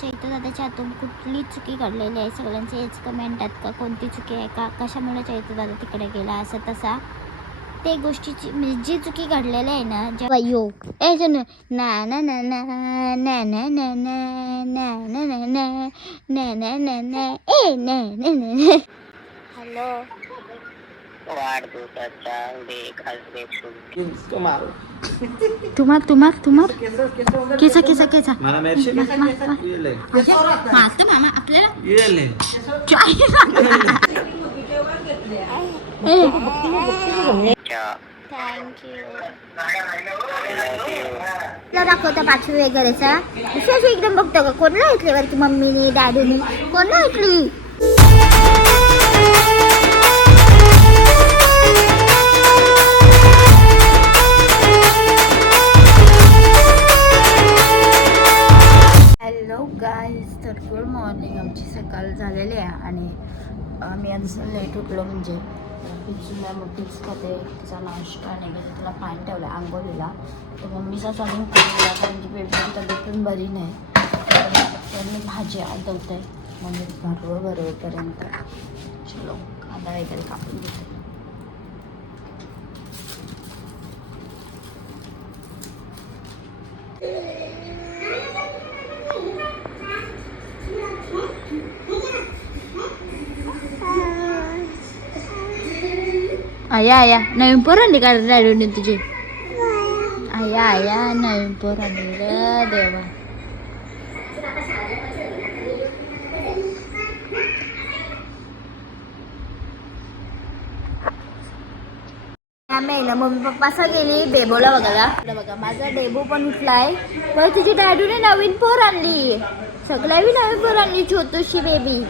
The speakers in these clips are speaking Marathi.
चैतू दादाच्या हातून कुठली चुकी घडलेली आहे सगळ्यांचे हेच कमेंट आहेत का कोणती चुकी आहे का कशामुळे चैतू दादा तिकडे गेला असं तसा ते गोष्टीची म्हणजे जी चुकी घडलेली आहे ना जेव्हा योग ए जण ना ना ना ना ना ना ना ना ना ना ना ना ना ना ना ए ना ना ना हॅलो वाढदिवसाच्या तुम्हार केसा मला मेरशे मारतो मामा आपल्याला दाखवता पाचवी वगैरेचा विशेष एकदम बघतो का कोणला ऐकले वरती मम्मीने डॅडीने कोणला ऐकली हॅलो गाईज तर गुड मॉर्निंग आमची सकाळ झालेली आहे आणि आम्ही आज लेट उठलो म्हणजे पिचूला मोठीच खाते तिचा नाश्ता नाही गेला तिला पाणी ठेवलं आंघोळीला तर मम्मीचा चालून केला कारण की बेबीची तब्येत पण बरी नाही त्यांनी भाजी आदवत आहे म्हणजे भरवेपर्यंत चलो कांदा वगैरे कापून घेते आया नवीन पोर आणली का रॅडूने तुझी आया नवीन पोर आणली रे देवा ना मम्मी पप्पा असं गेली बेबोला बघायला बघा माझा डेबो पण उठलाय पण तुझी डॅडूने नवीन पोर आणली सगळ्यावी नवीन पोर आणली छोटूशी बेबी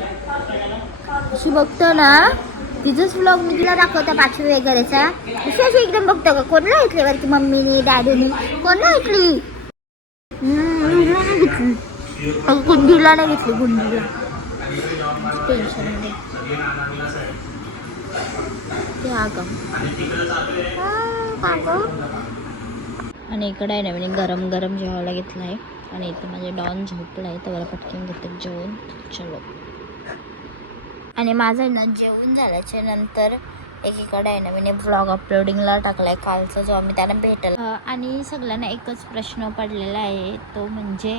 अशी बघतो ना तिचंच व्लॉग मी तिला दाखवता पाचवी वगैरेचा विशेष एकदम बघतो का कोणला ऐकले वरती मम्मीने डॅडीने कोणला ऐकली गुंडीला नाही घेतली गुंडीला टेन्शन आणि इकडे आहे ना म्हणजे गरम गरम जेवायला घेतलं आहे आणि इथे माझे डॉन झोपला आहे तर पटकन घेते जेवण चलो आणि माझं ना जेवण झाल्याच्या नंतर एकीकडे आहे ना मी व्लॉग अपलोडिंगला टाकला आहे कालचा जो आम्ही त्यांना भेटला आणि सगळ्यांना एकच प्रश्न पडलेला आहे तो म्हणजे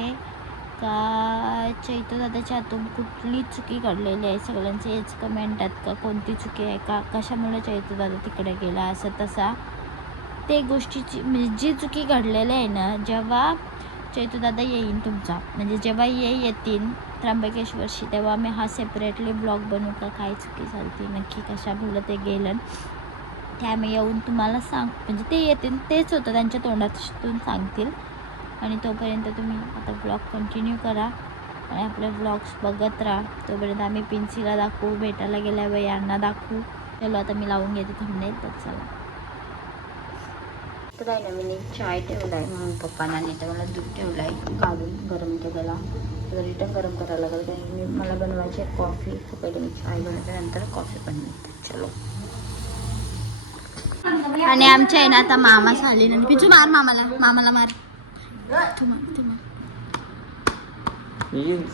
का चैतू दादाच्या हातून कुठली चुकी घडलेली आहे सगळ्यांचे हेच कमेंट आहेत का कोणती चुकी आहे का कशामुळे चैतू दादा तिकडे गेला असं तसा ते गोष्टीची म्हणजे जी चुकी घडलेली आहे ना जेव्हा चैतू दादा येईन तुमचा म्हणजे जेव्हा येतील त्र्यंबकेश्वरशी तेव्हा मी हा सेपरेटली ब्लॉग बनवू का काय चुकी झाली नक्की कशामुळे ते गेलं ते आम्ही येऊन तुम्हाला म्हणजे ते येतील तेच होतं त्यांच्या तोंडातून सांगतील आणि तोपर्यंत तुम्ही आता ब्लॉग कंटिन्यू करा आणि आपले ब्लॉग्स बघत राहा तोपर्यंत आम्ही पिन्सीला दाखवू भेटायला गेल्यावर यांना दाखवू चलो आता मी लावून घेते थंबनेल तर चला तर आहे ना मी चाय ठेवला आहे म्हणून पप्पांना नाही तर मला दूध ठेवलं आहे काढून गरम केलेला तर रिटर्न गरम करायला लागेल कारण मी मला बनवायची आहे कॉफी तर पहिले मी चाय बनवते नंतर कॉफी बनवते चलो आणि आमच्या आहे ना आता मामा झाली ना पिचू मार मामाला मार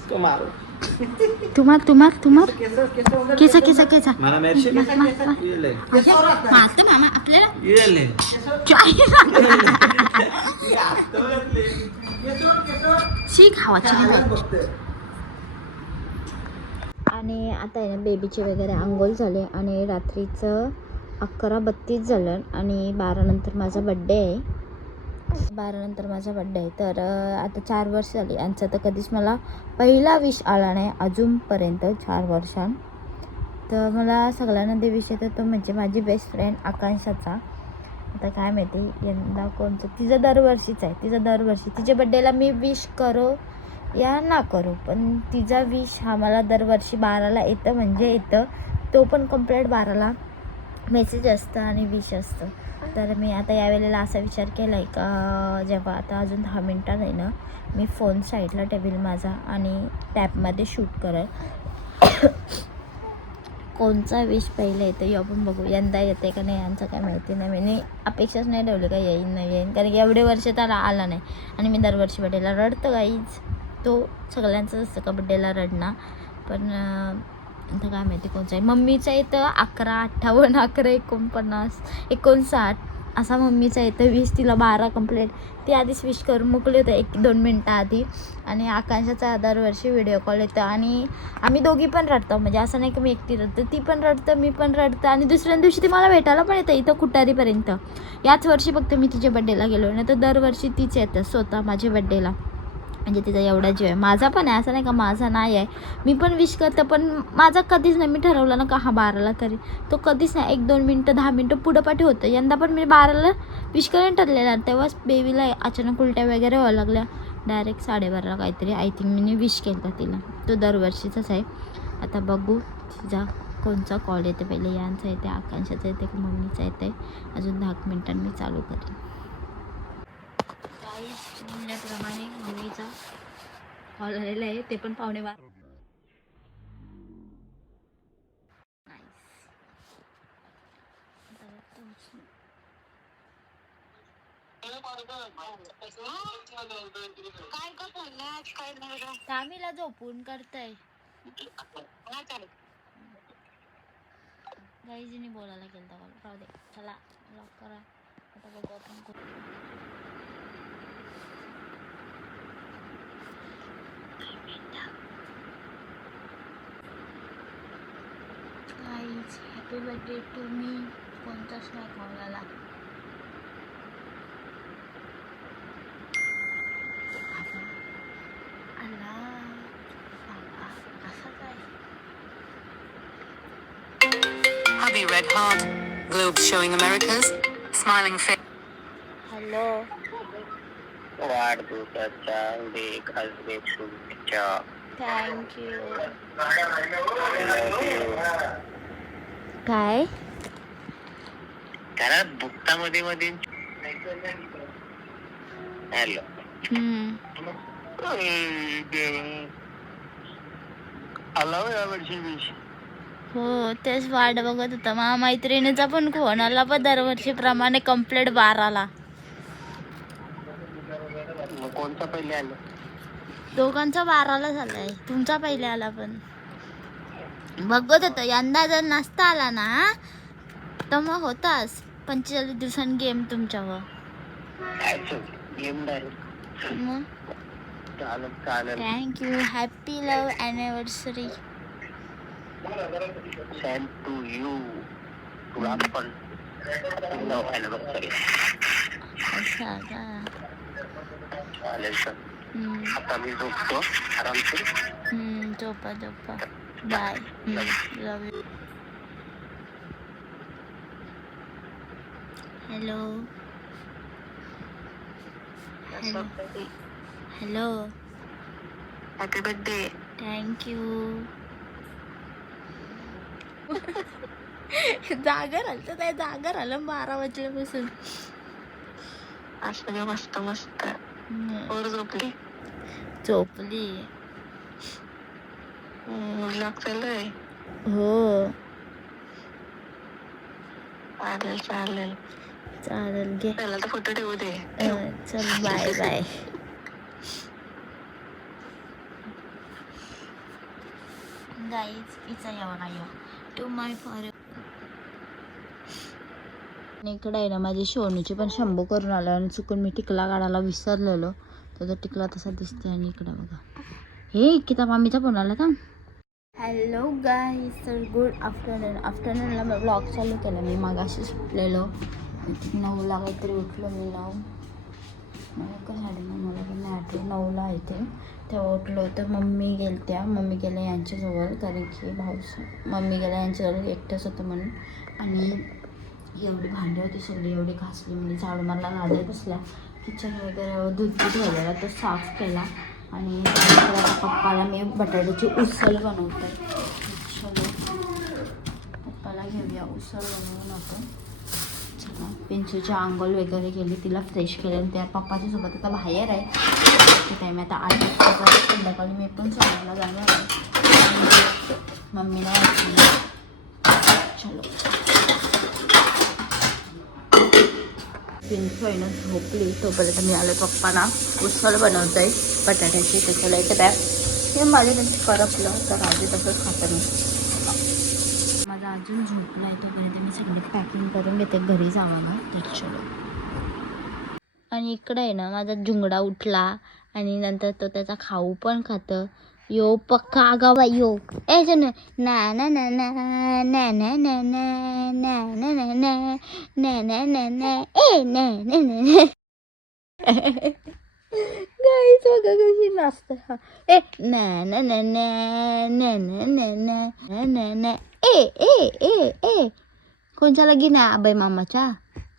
तुम्हार केसा मला मेरशे मारतो मामा आपल्याला शी खावाची आणि आता आहे ना बेबीचे वगैरे आंघोळ झाले आणि रात्रीचं 11:32 झालं आणि 12 नंतर माझा बड्डे आहे तर आता 4 वर्ष झाली यांचं तर कधीच मला पहिला विश आला नाही अजूनपर्यंत 4 वर्षां तर मला सगळ्यांना दे विश येतो तो म्हणजे माझी बेस्ट फ्रेंड आकांक्षाचा आता काय माहिती यंदा कोणतं तिचं दरवर्षीच आहे तिच्या बड्डेला मी विश करो या ना करो पण तिचा विश हा मला दरवर्षी 12ला येतं म्हणजे येतं तो पण कंप्लीट 12ला मेसेज असतं आणि विश असतं तर मी आता यावेळेला असा विचार केला आहे का जेव्हा आता अजून 10 मिनटात आहे ना मी फोन साईडला ठेवेल माझा आणि टॅबमध्ये शूट करेल कोणचा विश पहिलं येतं हे आपण बघू यंदा येते का नाही यांचं काय माहिती नाही मी अपेक्षाच नाही ठेवली का येईन नाही येईन कारण की एवढे वर्ष त्याला आला नाही आणि मी दरवर्षी बड्डेला रडतो गाईच तो सगळ्यांचं असतं का बड्डेला रडणं, पण आता काय माहिती कोणचं आहे. मम्मीचं येतं 11, 58, 11, 49, 59 असा मम्मीचा येतं. 20 तिला 12 कंप्लीट. ती आधीच विश करून मोकली होतं 1-2 मिनटं आधी. आणि आकांक्षाचा दरवर्षी व्हिडिओ कॉल येतो आणि आम्ही दोघी पण रडतो. म्हणजे असं नाही की मी एकटी रडते, ती पण रडतं, मी पण रडतं. आणि दुसऱ्या दिवशी ती मला भेटायला पण येतं इथं कुटारीपर्यंत. याच वर्षी फक्त मी तिच्या बड्डेला गेलो, नाही तर दरवर्षी तीच येतं स्वतः माझ्या बड्डेला. म्हणजे तिचा एवढा जीव आहे. माझा पण आहे, असं नाही का माझा नाही आहे. मी पण विश करते, पण माझा कधीच नाही. मी ठरवलं ना का 12ला तरी तो कधीच नाही 1-2 मिनटं 10 मिनटं पुढं पाठी होतं. यंदा पण मी 12ला विश करून ठरलेला. तेव्हाच बेबीला अचानक उलट्या वगैरे व्हायला लागल्या. डायरेक्ट 12:30ला काहीतरी आय थिंक मी विश केलं तिला. तो दरवर्षीचाच आहे. आता बघू तिचा कोणचा कॉल येते. पहिले यांचा येते, आकांक्षाचा येते की मम्मीचा येते. अजून 10 मिनिटांनी मी चालू करेन. बोलल्याप्रमाणे मम्मीचा कॉल आलेला आहे, ते पण 12:15. तामीला झोपून करताय गाईजीने बोलायला गेलं कॉल. राहू दे, चला लॉक करा. आता बघू आपण guys. Happy birthday to me. कोणताच नाही कॉल आला. Hubby Red Heart. Globe showing America's smiling face. Hello. वाढदिवसाच्या हार्दिक शुभेच्छा. थँक्यू. काय त्याला बुक्तामध्ये मध्ये हॅलो. आला यावर्षी विश. हो, तेच वाट बघत होता. माझ्या मैत्रिणीचा पण फोन आला, पण दरवर्षीप्रमाणे कंप्लीट 12ला. कोणता पहिले आलं? दोघांचा 12ला झालाय. तुमचा पहिले आला. पण बघत होतो यंदा जर नसता आला ना तर मग होताच 45 दिवसांनी गेम तुमच्यावर. मग thank you. Happy love anniversary. Same to you. तुला पण लव्ह ॲनिव्हर्सरी. अच्छा का? चालेल सर. आता मी झोपतो आरामशीर. झोपा झोपा. Bye. Love you. Hello hello hello. Happy birthday. Thank you. जागर आलं तर जागर आलं 12 वाजल्यापासून. असं मस्त मस्त. वर झोपली. व्लॉग चाललंय. हो चालेल घे. त्याला तर फोटो ठेवू दे. चल बाय बाय. गाईज इचा यावा टू माय फॉर. इकडे आहे ना माझी शोनूची पण शंभू करून आलो आणि चुकून मी टिकला काढायला विसरलेलो. तर टिकला तसा दिसतोय. आणि इकडं बघा हे किता मामीचा फोन आला का. Hello guys. तर गुड आफ्टरनूनला मी ब्लॉग चालू केला. मी मागाशी सुटलेलो 9ला काहीतरी उठलो मी. 9 मला का 9:30 मला पण नाही आठवलं. 9ला येते तेव्हा उठलो होतं. मम्मी गेल्या यांच्याजवळ, कारण की मम्मी गेल्या यांच्याजवळ एकटंच होतं म्हणून. आणि एवढी भांडी होती सगळी एवढी घासली. म्हणजे झाडू मारला लादत बसल्या. किचन वगैरे दूध ठेवलेला तो साफ केला. आणि पप्पाला मी बटाट्याची उसळ बनवते. पप्पाला घेऊया उसळ बनवून आपण. चला पिंचूची आंघोळ वगैरे केली, तिला फ्रेश केलं. त्या पप्पाच्या सोबत आता बाहेर आहे. टाईम आता 8 वाजता. संध्याकाळी मी पण सोडायला जाणार आहे. मम्मीला चलो पिंचू आहे ना झोपली तोपर्यंत मी आले पप्पांना उसळ बनवतोय बटाट्याची त्याच्याला येते बॅग हे माझे त्यांची करपलं तर आजी तसंच खातं मी. माझा अजून झोपला आहे तोपर्यंत मी सगळी पॅकिंग करून घेते घरी जावाना तर चलो. आणि इकडे आहे ना माझा झुंगडा उठला आणि नंतर तो त्याचा खाऊ पण खातं. यो पक्का आगावा यो ए जन ना ना ना ना ना ना ना ना ना ना ना ना ना ना ना ना ए ना ना ना गाईच बघा कशी नाचते हा ए ना ना ना ना ना ना ना ना ना ना ए ए ए ए कोणच्या लगी ना अभय मामाच्या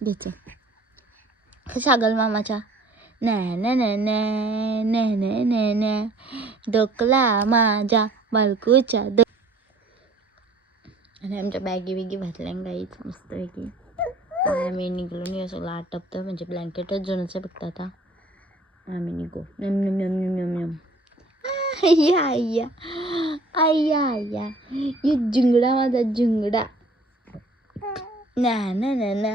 घ्यायचं सागल मामाच्या ना ना ना ना ना ना ना ना डोकला माझ्या बालकूच्या आणि आमच्या बॅगी बिगी भरल्या गाईच मस्तपैकी. आम्ही निघलो नाही असं आटपतं म्हणजे ब्लँकेटच जुनचं बघतं आता आम्ही निघू. नम नम नम नम नम नम आय्या आय्या आय्या आय्या ये झुंगडा माझा झुंगडा ना ना ना ना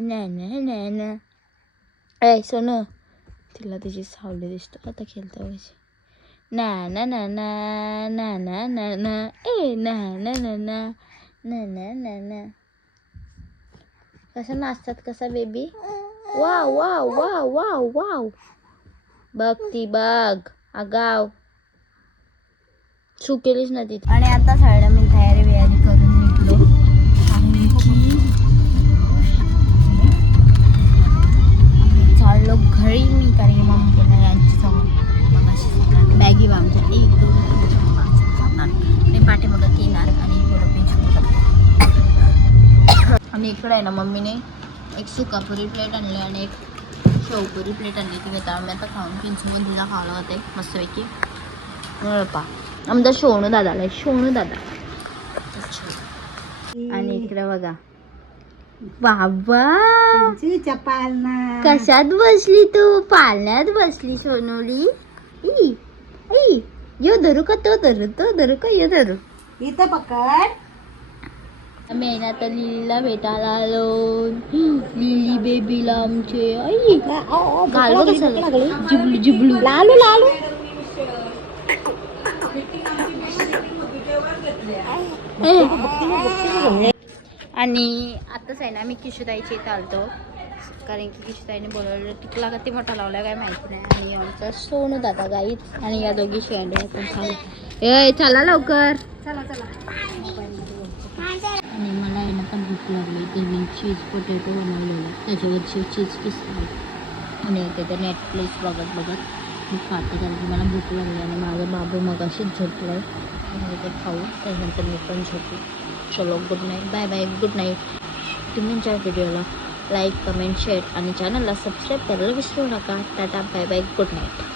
ना ना ना ना ए सोनू तिला तिची सावली दिसतो आता खेळतो कशी ना ना ना ना ना ना ना ना ए ना ना ना ना ना ना ना ना कसं नाचतात कसा baby wow wow wow wow wow बघ ती बघ आगाव चुकेलीच ना ती. आणि आता साड्या मी तयारी बियारी करून निघलो चाललो घरी मी कारण की मम्मी केला यांची समोर मग अशी बॅगी आमच्या आणि पाठीमागं येणार आणि थोडं पिंच आणि इकडे आहे ना मम्मीने एक सुकापुरी प्लेट आणली आणि एक शेवपुरी प्लेट आणली ती घेता आम्ही आता खाऊन पिंचून तिला खावलं होते मस्तपैकी पा आमचा सोनू दादाला सोनू दादा. आणि इकडे बघा बाबा कशात बसली तू पाळण्यात बसली सोनूली ई ई यो धरू का तो धरू का यो धरू इथं पकड. आम्ही आहे ना आता लिलीला भेटायला आलो लिली बेबीला आमचे आई घालवं कसं जिबलू जिबलू लालू लालू आणि आताच आहे ना मी किशोताईची इथं आलतो कारण की किशोताईने बोलवलं टिकला का ती मोठा लावला काय माहिती नाही. आणि आमचा सोनू दादा गाईत आणि या दोघी शेंडे पण चालू ए चला लवकर चला चला. आणि मला आहे ना पण भूक लागली त्यांनी चीज पोटॅटो बनवलेलं त्याच्यावरची चीज किसली आणि ते नेटफ्लिक्स बघत मी खाते कारण की मला भूक लागली आणि माझा बाबू मग अशीच झोपलं आहे ते खाऊ त्यानंतर मी पण झोपू. चलो good night bye bye good night. तुम्ही ज्या व्हिडिओला लाईक कमेंट शेअर आणि चॅनलला सबस्क्राईब करायला विसरू नका. टाटा बाय बाय गुड नाईट.